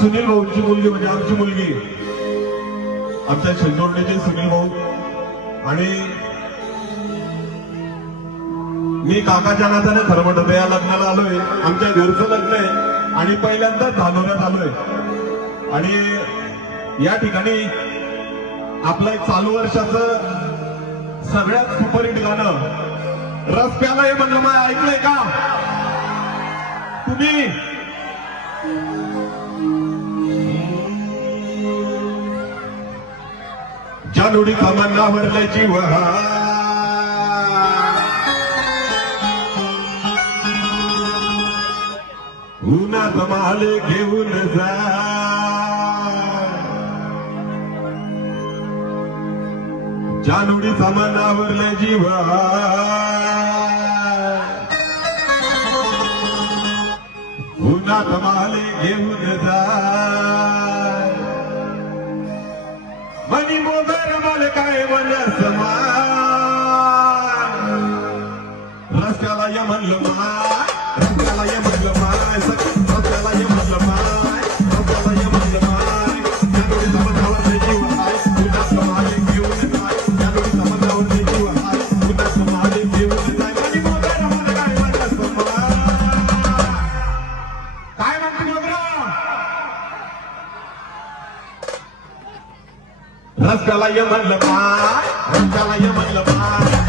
सुनील भाऊची मुलगी म्हणजे आमची मुलगी, आमच्या शिंदोडणीचे सुनील भाऊ आणि मी काकाच्या नात्याने खरं म्हणत या लग्नाला आलोय. आमच्या घरचं लग्न आहे आणि पहिल्यांदाच धानोऱ्यात आलोय. आणि या ठिकाणी आपलं एक चालू वर्षाचं सगळ्यात सुपरहिट गाणं रस प्याला हे म्हणलं मग ऐकलंय का तुम्ही? जानुडी कामांनावरल्या जीव उन्हात माले घेऊन जा, जानुडी सामानावरल्या जीव उन्हात माले घेऊन जा. मनी मोगर मला काय म्हणस रस्त्याला ये म्हणलं माय, रस्त्याला ये म्हणलं माय, रस्त्याला ये म्हणलं माय, रस्त्याला ये म्हणलं माय. जानुडी समाजावर जीव हाय, उन्हात माले घेऊन जाय, जानुडी समाजावर जीव हाय, उन्हात माले घेऊन जाय. मनी मोगर मला काय म्हणस काय म्हणते मोगर? रस्त्याला ये म्हणलं माय, रस्त्याला ये म्हणलं माय.